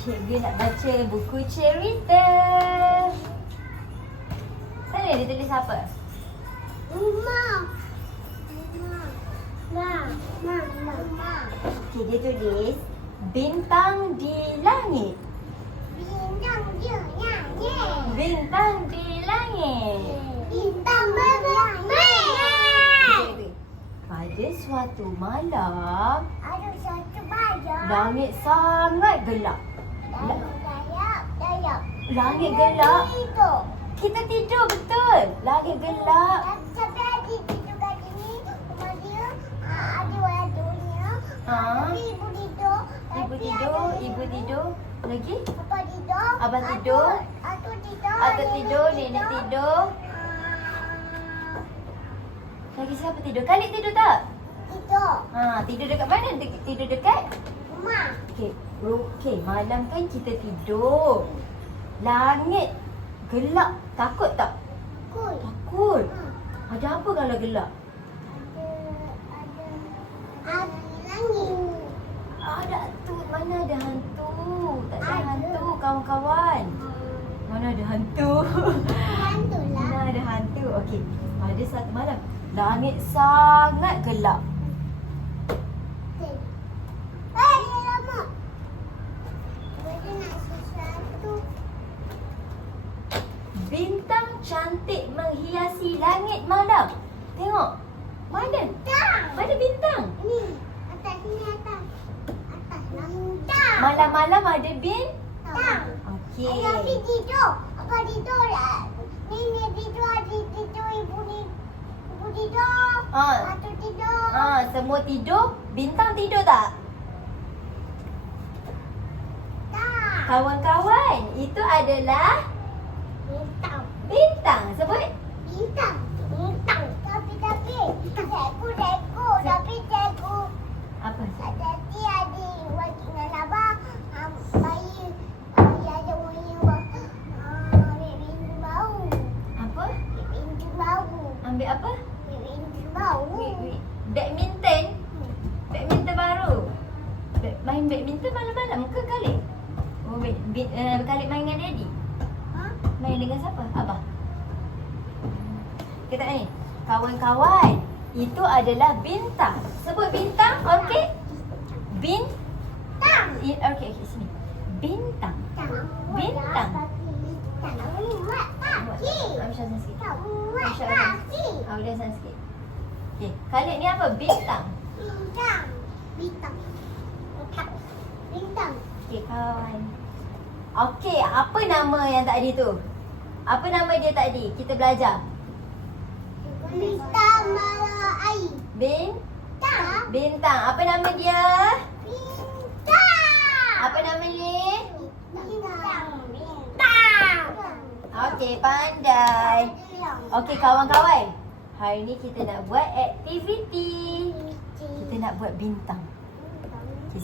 Cikgu nak baca buku cerita. Sana dia tulis apa? Rumah. Rumah. Okey, dia tulis bintang di langit. Bintang dia langit. Bintang di langit. Bintang berlangit. Pada suatu malam, Ada satu bayar. langit sangat gelap. Dayap. Langit gelap. Itu. Kita tidur, betul. Langit gelap. Tapi adik tidur kat sini. Rumah dia. Adik wadunya. Ha? Ibu tidur. Ibu tidur, ibu tidur. Lagi? Papa tidur. Abang tidur. Atuk tidur. Atuk tidur, nenek tidur. Lagi siapa tidur? Khalid tidur tak? Tidur. Tidur dekat mana? Tidur dekat? Rumah. Okey, malam kan kita tidur. Langit gelap. Takut tak? Kul. Takut. Ada apa kalau gelap? Ada langit. Ada hantu. Mana ada hantu? Tak ada Ada. hantu, kawan-kawan. Mana ada hantu? Hantulah. Mana ada hantu? Okey, pada satu malam, langit sangat gelap. Dia lama. Dia nak sesuatu. Bintang cantik menghiasi langit malam. Tengok. Mana? Bintang. Mana bintang? Ni. Atas sini atas. Atas bintang. Malam-malam ada bintang. Bintang. Okey. Ayah pergi tidur. Apa tidur lah. Nenek tidur, adik tidur, ibu tidur. Atuk tidur. Semua tidur. Bintang tidur tak? Tak. Kawan-kawan, itu adalah Bintang. bintang. Sebut. Bintang. Tapi. Cikgu. Apa? Tadi adik wajib dengan abang. Bayi ada bunyi ambil pintu bau. Apa? Ambil pintu bau. Ambil apa? Ambil pintu bau. Badminton. Badminton baru. Main badminton malam-malam ke Khalid? Oh, Khalid main dengan Daddy? Ha? Main dengan siapa? Abah? Kita ni. Kawan-kawan, itu adalah bintang. Sebut bintang, okey? Tang. Okey, sini. Bintang. Bintang. Tak muat kaki. Ambil sana sikit. Tak muat Masya kaki. Ambil sana sikit. Okey, Khalid ni apa? Bintang. Bintang. Okey, kawan. Okey, apa nama yang tadi tu? Apa nama dia tadi? Kita belajar. Bintang malam air. Bintang. Apa nama dia? Bintang. Apa nama ni? Bintang. Okey, pandai. Okey, kawan-kawan. Hari ni kita nak buat aktiviti. Kita nak buat bintang. Okay,